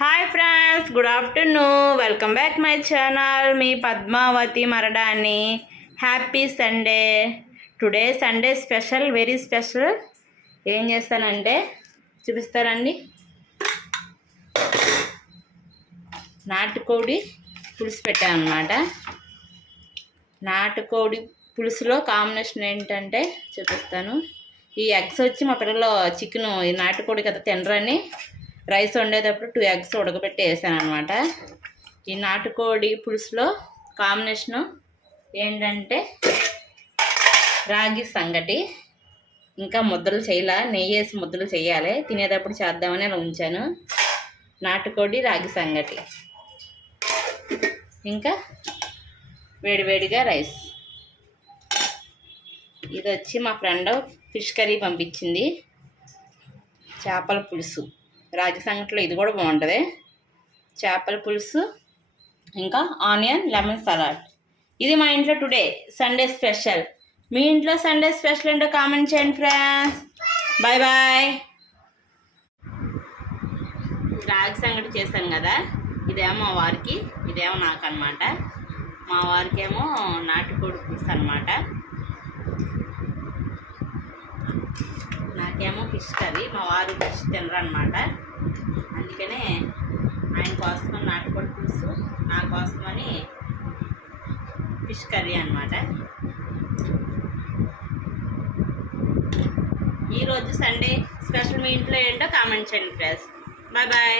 Hi friends, good afternoon. Welcome back my channel. మీ Padmavathi Maradani. Happy Sunday. Today Sunday special, very special. ఏం చేస్తానంటే చూపిస్తారండి. నాటుకోడి పులుసు పెట్టాను అన్నమాట. నాటుకోడి పులుసులో కాంబినేషన్ ఏంటంటే చూపిస్తాను. ఈ ఎగ్స్ వచ్చి మా పిల్లలు చికెన్, ఈ నాటుకోడి కదా తినరని రైస్ వండేటప్పుడు 2 ఎగ్స్ ఉడకబెట్టి వేసాను అనమాట. ఈ నాటుకోడి పులుసులో కాంబినేషను ఏంటంటే రాగి సంగటి. ఇంకా ముద్దలు చేయాల, నెయ్యి వేసి ముద్దలు చేయాలి. తినేటప్పుడు చేద్దామని అలా ఉంచాను. నాటుకోడి రాగి సంగటి, ఇంకా వేడివేడిగా రైస్. ఇది వచ్చి మా ఫ్రెండ్ ఫిష్ కర్రీ పంపించింది, చేపల పులుసు. రాగి సంగటిలో ఇది కూడా బాగుంటుంది. చేపల పులుసు, ఇంకా ఆనియన్ లెమన్ సలాడ్. ఇది మా ఇంట్లో టుడే సండే స్పెషల్. మీ ఇంట్లో సండే స్పెషల్ ఏంటో కామెంట్ చేయండి ఫ్రెండ్స్. Bye bye. రాగి సంగటి చేశాను కదా, ఇదేమో మా వారికి, ఇదేమో నాకు అనమాట. మా వారికేమో నాటుకోడి పులుసు అనమాట, నాకేమో ఫిష్ కర్రీ. మా వారు ఫిష్ తినరు అనమాట, అందుకనే ఆయన కోసమని నాటుకోడి పులుసు, నా కోసమని ఫిష్ కర్రీ అనమాట. ఈరోజు సండే స్పెషల్ మీ ఇంట్లో ఏంటో కామెంట్ చేయండి ఫ్రెండ్స్. Bye bye.